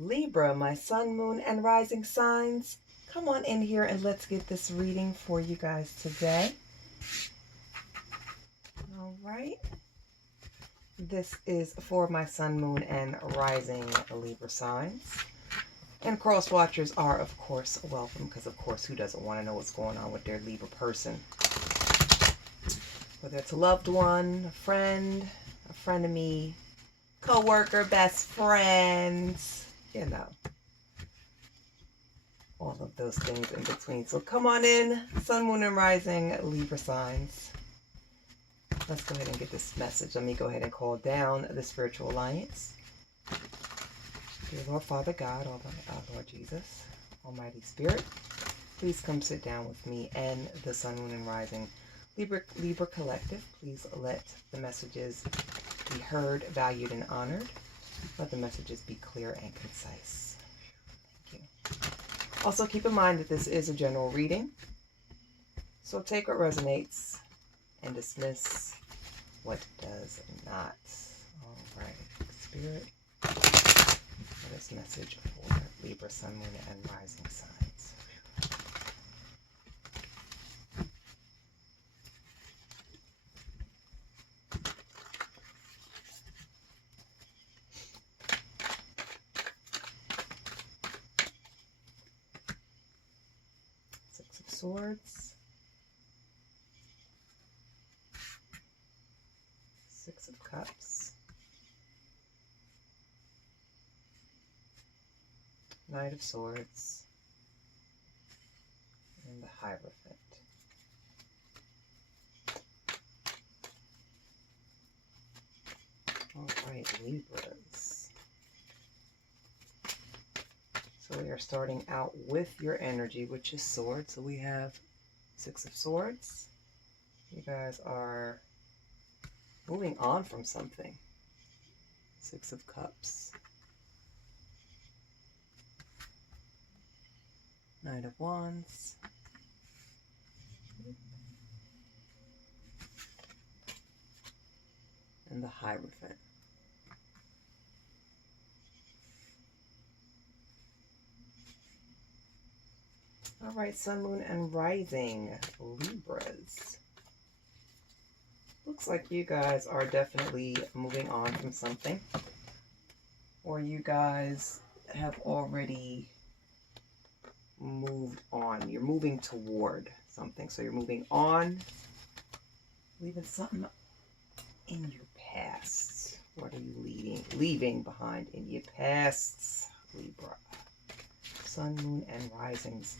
Libra, my sun, moon, and rising signs. Come on in here and let's get this reading for you guys today. All right. This is for my sun, moon, and rising Libra signs. And cross watchers are, of course, welcome because, of course, who doesn't want to know what's going on with their Libra person? Whether it's a loved one, a frenemy, co-worker, best friend, you know, all of those things in between. So come on in, sun, moon, and rising Libra signs. Let's go ahead and get this message. Let me go ahead and call down the spiritual alliance. Dear Lord, Father God, Lord Jesus, Almighty Spirit, please come sit down with me and the sun, moon, and rising Libra collective. Please let the messages be heard, valued, and honored. Let the messages be clear and concise. Thank you. Also, keep in mind that this is a general reading, so take what resonates and dismiss what does not. All right, Spirit, for this message for Libra, sun, moon, and rising signs. Six of Swords, Six of Cups, Knight of Swords, and the Hierophant. All right, Libras. So we are starting out with your energy, which is Swords. So we have Six of Swords. You guys are moving on from something. Six of Cups. Knight of Wands. And the Hierophant. All right, sun, moon, and rising Libras. Looks like you guys are definitely moving on from something. Or you guys have already moved on. You're moving toward something. So you're moving on, leaving something in your past. What are you leaving behind in your past, Libra? Sun, moon, and risings.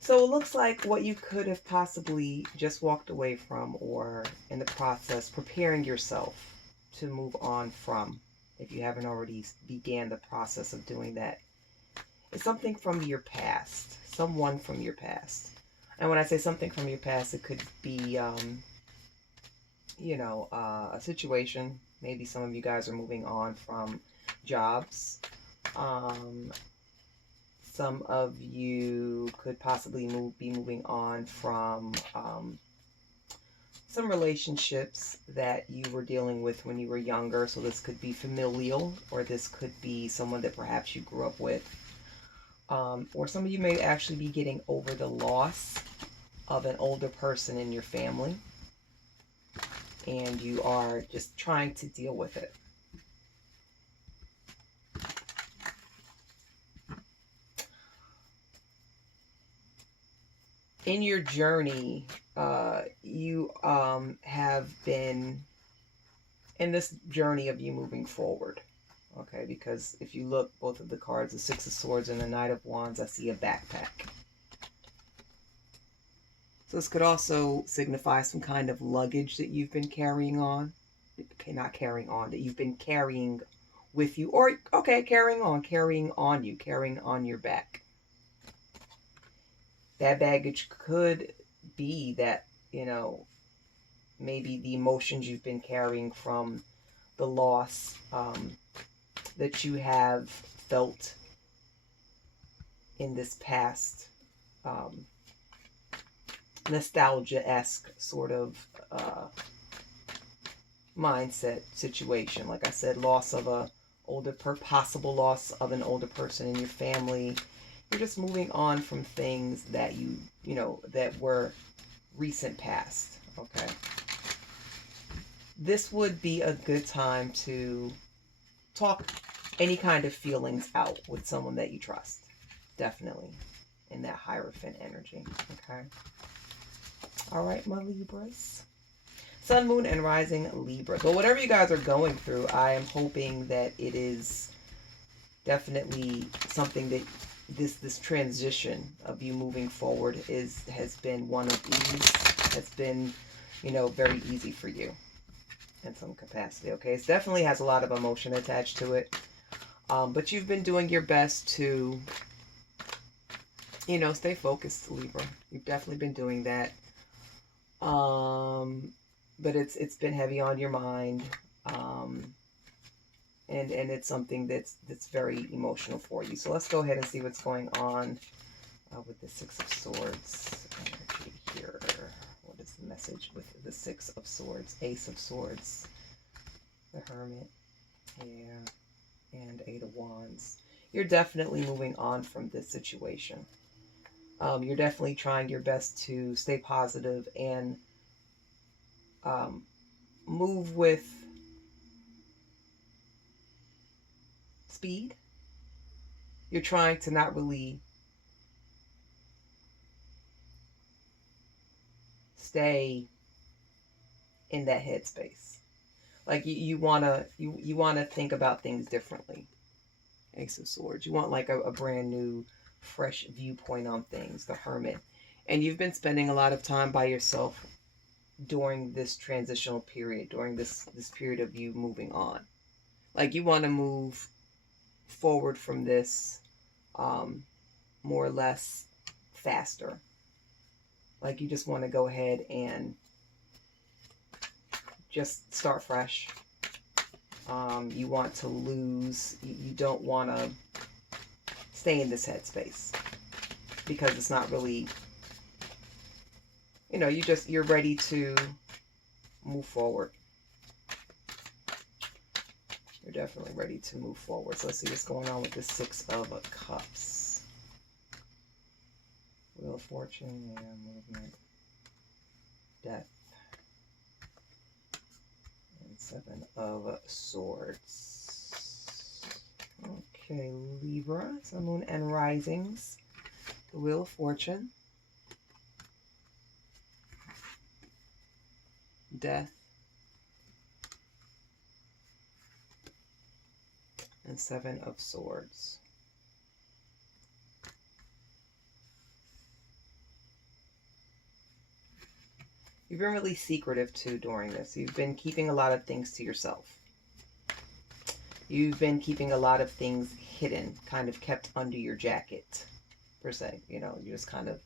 So it looks like what you could have possibly just walked away from, or in the process preparing yourself to move on from, if you haven't already began the process of doing that. It's something from your past, someone from your past. And when I say something from your past, it could be, a situation. Maybe some of you guys are moving on from jobs. Some of you could possibly be moving on from some relationships that you were dealing with when you were younger. So this could be familial, or this could be someone that perhaps you grew up with. Or some of you may actually be getting over the loss of an older person in your family, and you are just trying to deal with it. In your journey, you have been in this journey of you moving forward. Okay, because if you look, both of the cards, the Six of Swords and the Knight of Wands, I see a backpack. So this could also signify some kind of luggage that you've been carrying on. Okay, not carrying on, that you've been carrying with you. Or, okay, carrying on you, carrying on your back. That baggage could be that, maybe the emotions you've been carrying from the loss that you have felt in this past nostalgia-esque sort of mindset situation. Like I said, loss of a possible loss of an older person in your family. You're just moving on from things that that were recent past, okay? This would be a good time to talk any kind of feelings out with someone that you trust. Definitely in that Hierophant energy, okay? All right, my Libras. Sun, Moon, and Rising Libra. So whatever you guys are going through, I am hoping that it is definitely something that this transition of you moving forward has been one of ease, has been, very easy for you in some capacity, okay? It definitely has a lot of emotion attached to it. But you've been doing your best to, stay focused, Libra. You've definitely been doing that. But it's been heavy on your mind. And it's something that's very emotional for you. So let's go ahead and see what's going on with the Six of Swords energy here. What is the message with the Six of Swords? Ace of Swords, the Hermit, yeah, and Eight of Wands. You're definitely moving on from this situation. You're definitely trying your best to stay positive and move with speed. You're trying to not really stay in that headspace. Like you wanna think about things differently. Ace of Swords. You want like a brand new, fresh viewpoint on things. The Hermit. And you've been spending a lot of time by yourself during this transitional period, during this period of you moving on. Like you want to move forward from this more or less faster. Like you just want to go ahead and just start fresh. You want to lose. You don't want to stay in this headspace because it's not really, you're ready to move forward. You're definitely ready to move forward. So let's see what's going on with the Six of Cups. Wheel of Fortune, yeah, movement, death, and Seven of Swords. Okay, Libra, Sun, Moon, and Risings. The Wheel of Fortune, death, and Seven of Swords. You've been really secretive too during this. You've been keeping a lot of things to yourself. You've been keeping a lot of things hidden, kind of kept under your jacket, per se. You're just kind of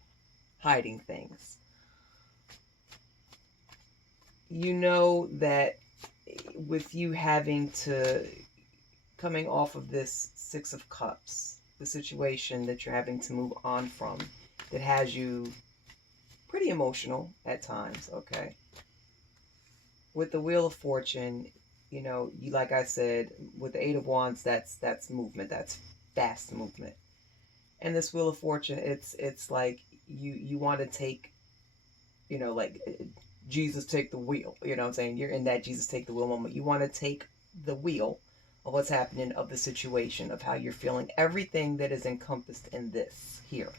hiding things. You know that with you coming off of this Six of Cups, the situation that you're having to move on from, that has you pretty emotional at times, okay? With the Wheel of Fortune, you, like I said, with the Eight of Wands, that's movement, that's fast movement. And this Wheel of Fortune, it's like you want to take, like Jesus take the wheel, what I'm saying? You're in that Jesus take the wheel moment. You want to take the wheel of what's happening, of the situation, of how you're feeling, everything that is encompassed in this here.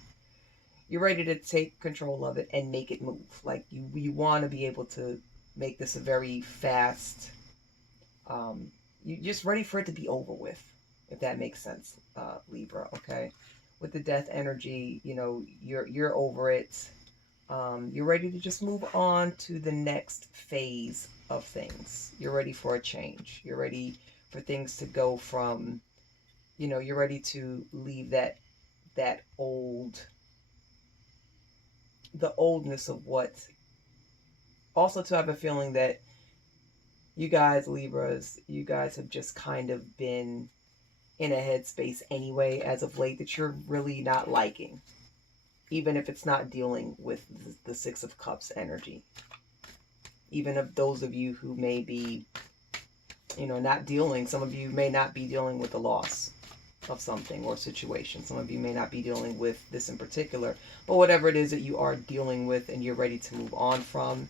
You're ready to take control of it and make it move. Like you want to be able to make this a very fast, you're just ready for it to be over with, if that makes sense, Libra, okay? With the death energy, you're over it. You're ready to just move on to the next phase of things. You're ready for a change. You're ready for things to go from, you're ready to leave that the oldness of what. Also to have a feeling that you guys, Libras, you guys have just kind of been in a headspace anyway as of late that you're really not liking. Even if it's not dealing with the Six of Cups energy. Even of those of you who may be, You know, not dealing, some of you may not be dealing with the loss of something or situation. Some of you may not be dealing with this in particular, but whatever it is that you are dealing with and you're ready to move on from,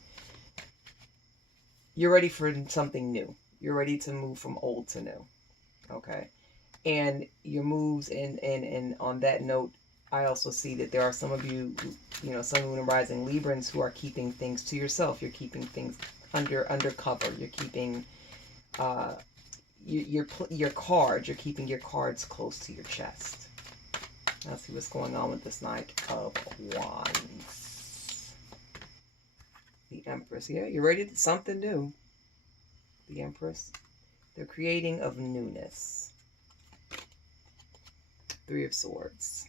you're ready for something new. You're ready to move from old to new. Okay. And your moves, and on that note, I also see that there are some of you, you know, Sun, Moon, and Rising Librans who are keeping things to yourself. You're keeping things undercover. You're keeping your cards. You're keeping your cards close to your chest. Let's see what's going on with this Knight of Wands. The Empress. Yeah, you're ready to something new. The Empress. They're creating of newness. Three of Swords.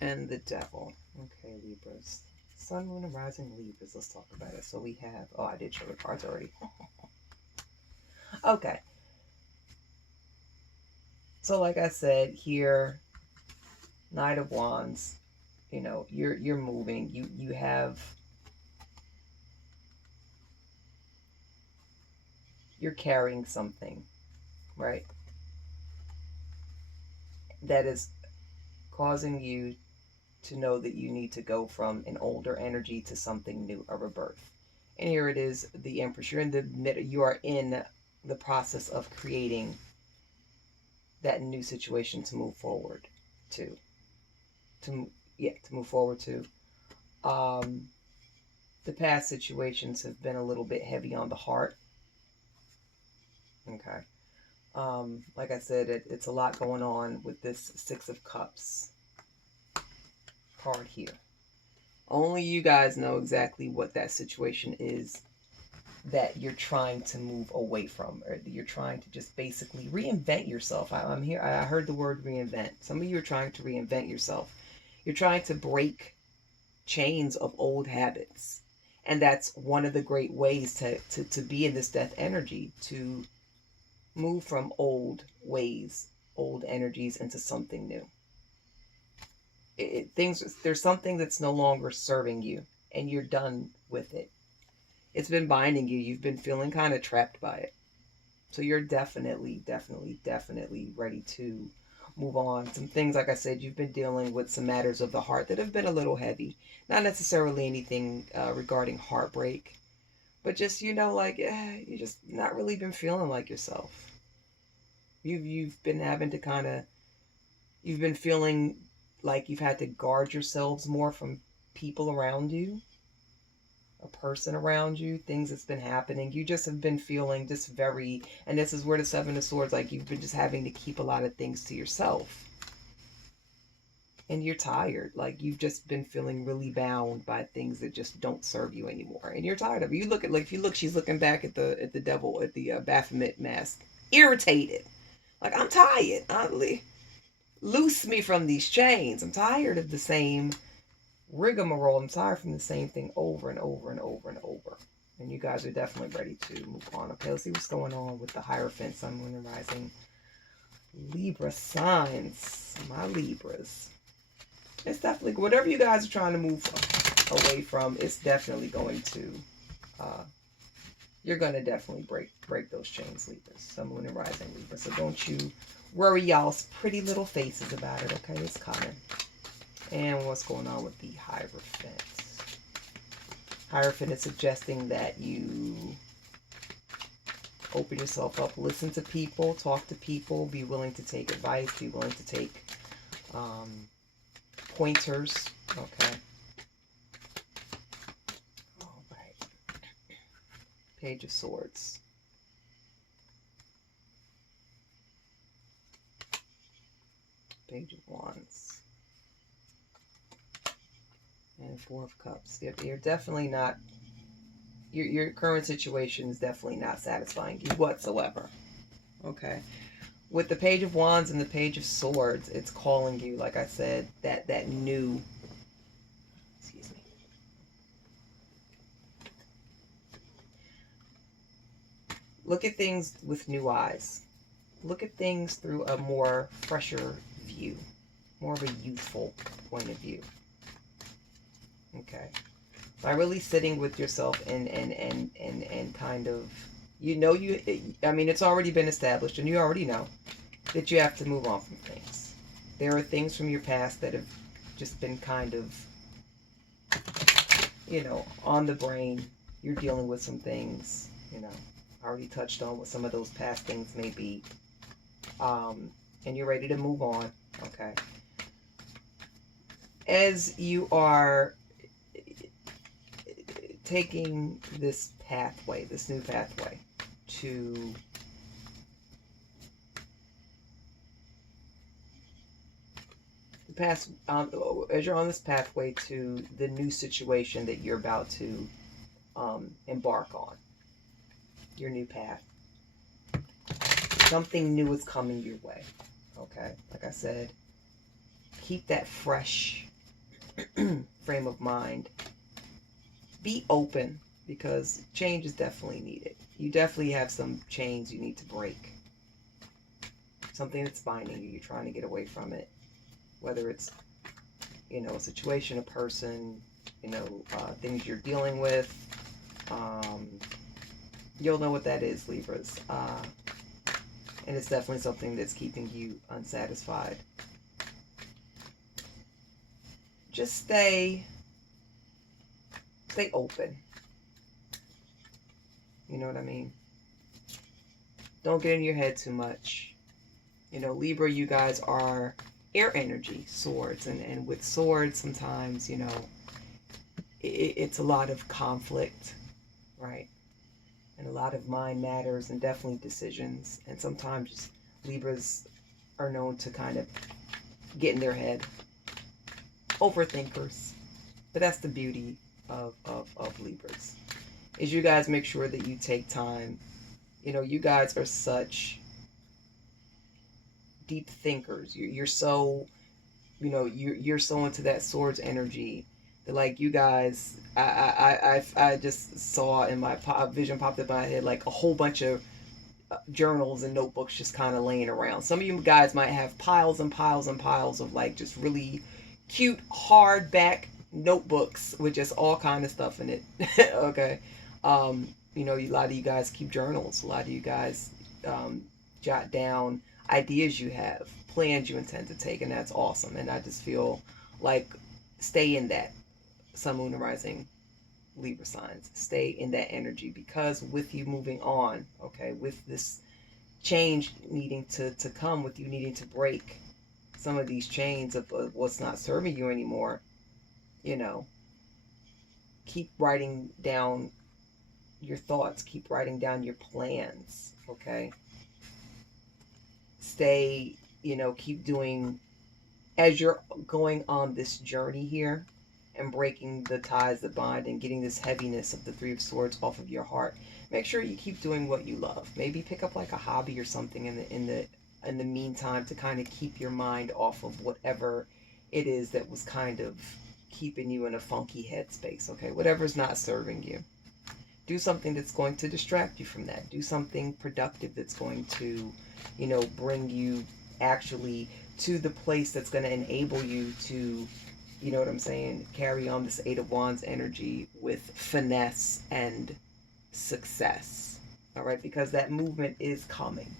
And the Devil. Okay, Libras. Sun, Moon, and Rising Libras. Let's talk about it. So we have... Oh, I did show the cards already. Okay. So like I said, here, Knight of Wands, you know, you're moving. You have... You're carrying something, right? That is causing you to know that you need to go from an older energy to something new, a rebirth. And here it is, the Empress. You're in the middle. You are in the process of creating that new situation to move forward to. To move forward to. The past situations have been a little bit heavy on the heart. Okay. Like I said, it's a lot going on with this Six of Cups card here. Only you guys know exactly what that situation is that you're trying to move away from, or you're trying to just basically reinvent yourself. I'm here. I heard the word reinvent. Some of you are trying to reinvent yourself. You're trying to break chains of old habits. And that's one of the great ways to be in this death energy, to move from old ways, old energies into something new. There's something that's no longer serving you, and you're done with it. It's been binding you. You've been feeling kind of trapped by it. So you're definitely ready to move on. Some things, like I said, you've been dealing with some matters of the heart that have been a little heavy. Not necessarily anything regarding heartbreak, but just, you know, like, you just not really been feeling like yourself. You've been having to kind of, you've been feeling like you've had to guard yourselves more from people around you, a person around you, things that's been happening. You just have been feeling just very, and this is where the Seven of Swords, like you've been just having to keep a lot of things to yourself. And you're tired. Like you've just been feeling really bound by things that just don't serve you anymore. And you're tired of it. You look at, like, if you look, she's looking back at the devil, at the Baphomet mask, irritated. Like, I'm tired. Loose me from these chains. I'm tired of the same rigmarole. I'm tired from the same thing over and over and over and over. And you guys are definitely ready to move on. Okay, let's see what's going on with the Hierophant, Sun, Moon, and Rising Libra signs. My Libras. It's definitely, whatever you guys are trying to move away from, it's definitely going to, you're going to definitely break those chains, Libras. Sun, Moon, and Rising Libra. So don't you worry y'all's pretty little faces about it, okay? It's coming. And what's going on with the Hierophant? Hierophant is suggesting that you open yourself up, listen to people, talk to people, be willing to take advice, be willing to take pointers, okay? All right. Page of Swords. Page of Wands. And Four of Cups. You're definitely not, your current situation is definitely not satisfying you whatsoever. Okay. With the Page of Wands and the Page of Swords, it's calling you, like I said, that new, excuse me. Look at things with new eyes. Look at things through a more fresher view, more of a youthful point of view. Okay. By really sitting with yourself and kind of, I mean, it's already been established and you already know that you have to move on from things. There are things from your past that have just been kind of, on the brain. You're dealing with some things, I already touched on what some of those past things may be. And you're ready to move on, okay? As you are taking this pathway, this new pathway to the past, as you're on this pathway to the new situation that you're about to embark on, your new path, something new is coming your way, okay? Like I said, keep that fresh frame of mind. Be open, because change is definitely needed. You definitely have some chains you need to break. Something that's binding you. You're trying to get away from it. Whether it's, a situation, a person, things you're dealing with. You'll know what that is, Libras. And it's definitely something that's keeping you unsatisfied. Just stay open. You know what I mean? Don't get in your head too much. Libra, you guys are air energy, swords. And with swords, sometimes, it's a lot of conflict, right? And a lot of mind matters and definitely decisions. And sometimes Libras are known to kind of get in their head. Overthinkers. But that's the beauty of Libras, is you guys make sure that you take time. You guys are such deep thinkers. You're so, you're so into that swords energy that, like, you guys, I just saw in my vision popped up in my head, like a whole bunch of journals and notebooks just kind of laying around. Some of you guys might have piles and piles and piles of, like, just really cute hardback notebooks with just all kind of stuff in it. Okay. A lot of you guys keep journals. A lot of you guys jot down ideas you have, plans you intend to take, and that's awesome. And I just feel like stay in that, Sun, Moon, and Rising Libra signs. Stay in that energy, because with you moving on, okay, with this change needing to come, with you needing to break some of these chains of what's not serving you anymore, keep writing down your thoughts, keep writing down your plans, okay? Stay, keep doing, as you're going on this journey here and breaking the ties that bind and getting this heaviness of the Three of Swords off of your heart, make sure you keep doing what you love. Maybe pick up like a hobby or something in the meantime, to kind of keep your mind off of whatever it is that was kind of keeping you in a funky headspace, okay? Whatever's not serving you. Do something that's going to distract you from that. Do something productive that's going to, bring you actually to the place that's going to enable you to, you know what I'm saying, carry on this Eight of Wands energy with finesse and success, all right? Because that movement is coming.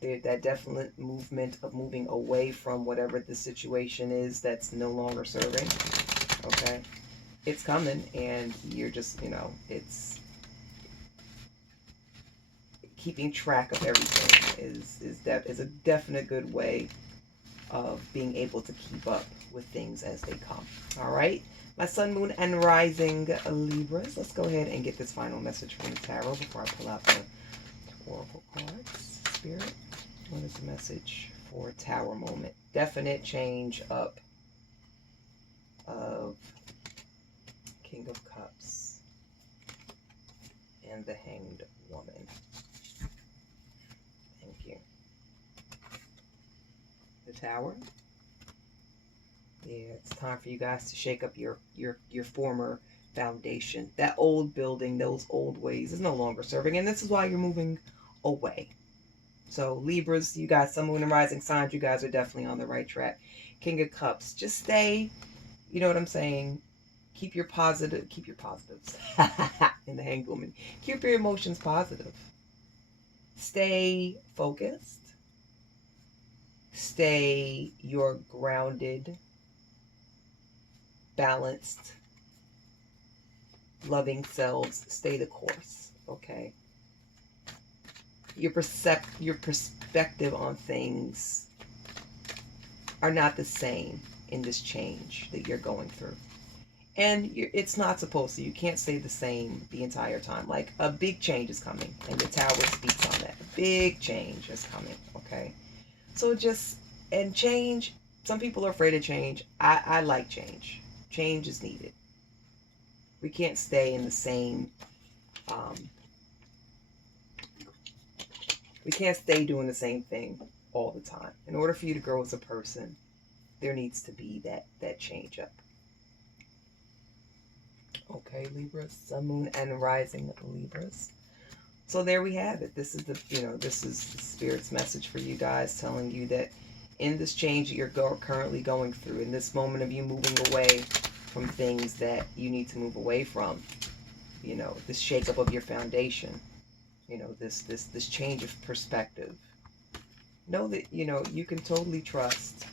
That definite movement of moving away from whatever the situation is that's no longer serving, okay? It's coming, and you're just, it's keeping track of everything is a definite good way of being able to keep up with things as they come. All right, my Sun, Moon, and Rising Libras. Let's go ahead and get this final message from the tarot before I pull out the oracle cards. Spirit, what is the message for Tower moment? Definite change up of King of Cups and the Hanged Woman. Thank you. The Tower. Yeah, it's time for you guys to shake up your former foundation. That old building, those old ways is no longer serving, and this is why you're moving away. So Libras, you guys, Sun, Moon, and Rising signs, you guys are definitely on the right track. King of Cups, just stay, you know what I'm saying, Keep your positives in the Hanged Woman. Keep your emotions positive. Stay focused. Stay your grounded, balanced, loving selves. Stay the course, okay? Your perspective on things are not the same in this change that you're going through. And it's not supposed to. You can't stay the same the entire time. Like, a big change is coming, and the Tower speaks on that. A big change is coming, okay? So and change, some people are afraid of change. I like change. Change is needed. We can't stay in the same, we can't stay doing the same thing all the time. In order for you to grow as a person, there needs to be that change up. Okay, Libras, Sun, Moon, and Rising Libras. So there we have it. This is this is the Spirit's message for you guys, telling you that in this change that you're currently going through, in this moment of you moving away from things that you need to move away from, this shakeup of your foundation, this change of perspective. Know that, you can totally trust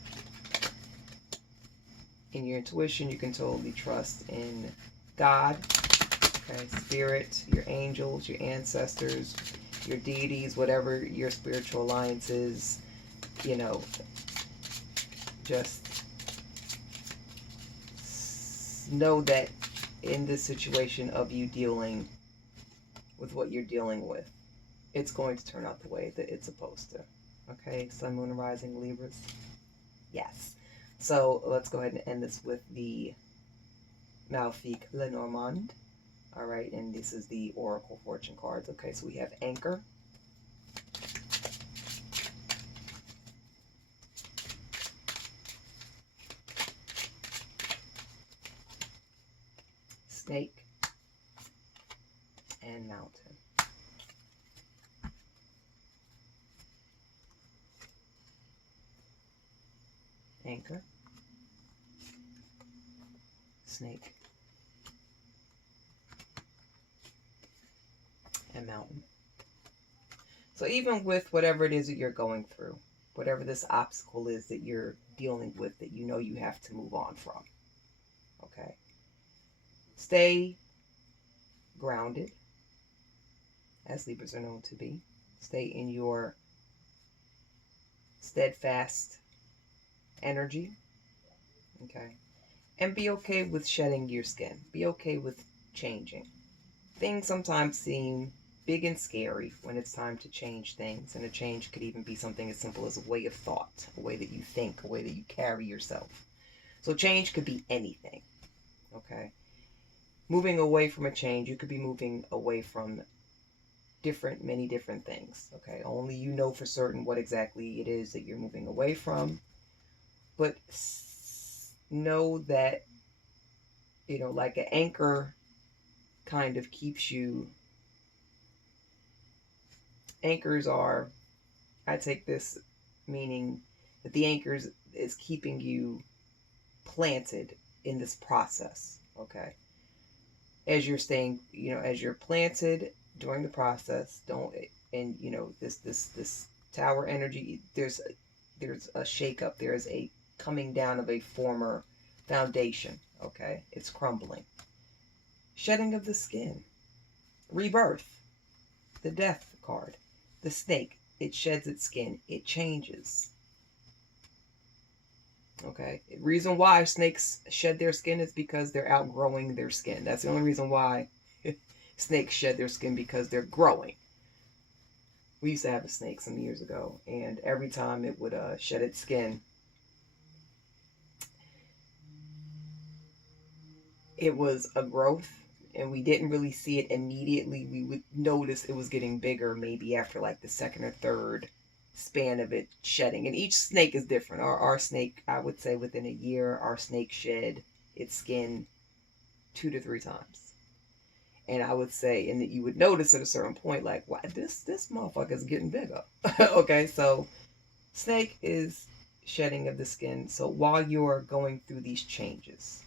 in your intuition. You can totally trust in God, okay, Spirit, your angels, your ancestors, your deities, whatever your spiritual alliance is, just know that in this situation of you dealing with what you're dealing with, it's going to turn out the way that it's supposed to. Okay, Sun, Moon, and Rising Libras. Yes. So let's go ahead and end this with the Malfique Lenormand. All right, and this is the Oracle Fortune cards. Okay, so we have Anchor, Snake, and Mountain. Anchor, Snake, and Mountain. So even with whatever it is that you're going through, whatever this obstacle is that you're dealing with, that you have to move on from, okay? Stay grounded, as Libras are known to be. Stay in your steadfast energy, okay? And be okay with shedding your skin. Be okay with changing. Things sometimes seem big and scary when it's time to change things, and a change could even be something as simple as a way of thought, a way that you think, a way that you carry yourself. So change could be anything, okay? Moving away from a change, you could be moving away from many different things, okay? Only you know for certain what exactly it is that you're moving away from, but know that, like an anchor kind of keeps you. Anchors are, I take this meaning that the anchors is keeping you planted in this process, okay? As you're staying, as you're planted during the process, this Tower energy, there's a shakeup, there's a coming down of a former foundation, okay? It's crumbling. Shedding of the skin, rebirth, the Death card, the Snake, it sheds its skin, it changes. Okay, the reason why snakes shed their skin is because they're outgrowing their skin. That's the only reason why snakes shed their skin, because they're growing. We used to have a snake some years ago, and every time it would shed its skin, it was a growth, and we didn't really see it immediately. We would notice it was getting bigger maybe after like the second or third span of it shedding. And each snake is different. Our snake, I would say within a year, our snake shed its skin 2 to 3 times. And I would say, and that you would notice at a certain point, like, wow, this motherfucker is getting bigger. Okay, so snake is shedding of the skin. So while you're going through these changes,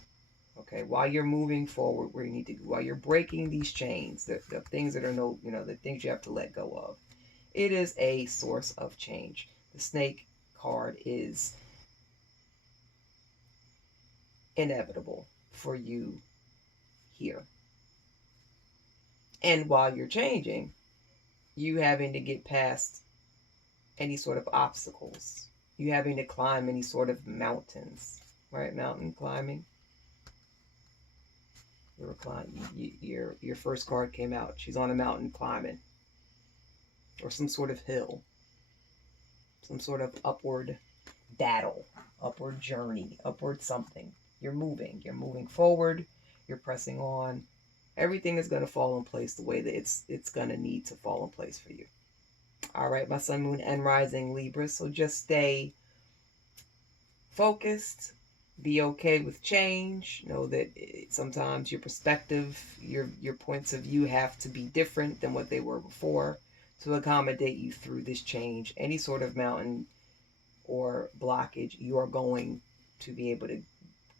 Okay, while you're moving forward where you need to, while you're breaking these chains, the things that are the things you have to let go of, it is a source of change. The snake card is inevitable for you here. And while you're changing, you having to get past any sort of obstacles, you having to climb any sort of mountains, right? Mountain climbing. Your first card came out. She's on a mountain climbing, or some sort of hill, some sort of upward battle, upward journey, upward something. You're moving forward, you're pressing on. Everything is going to fall in place the way that it's going to need to fall in place for you. All right, my sun, moon, and rising Libra. So just stay focused. Be okay with change. Know that sometimes your perspective, your points of view have to be different than what they were before to accommodate you through this change. Any sort of mountain or blockage, you are going to be able to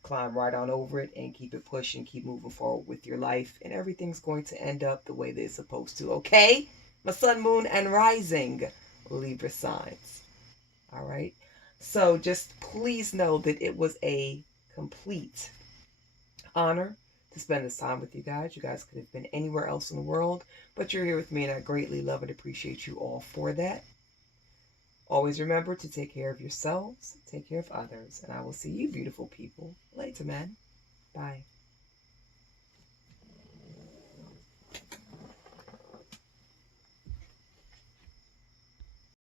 climb right on over it and keep it pushing, keep moving forward with your life, and everything's going to end up the way that it's supposed to. Okay? My sun, moon, and rising Libra signs. All right? So just please know that it was a complete honor to spend this time with you guys. You guys could have been anywhere else in the world, but you're here with me, and I greatly love and appreciate you all for that. Always remember to take care of yourselves, take care of others, and I will see you beautiful people later, man. Bye.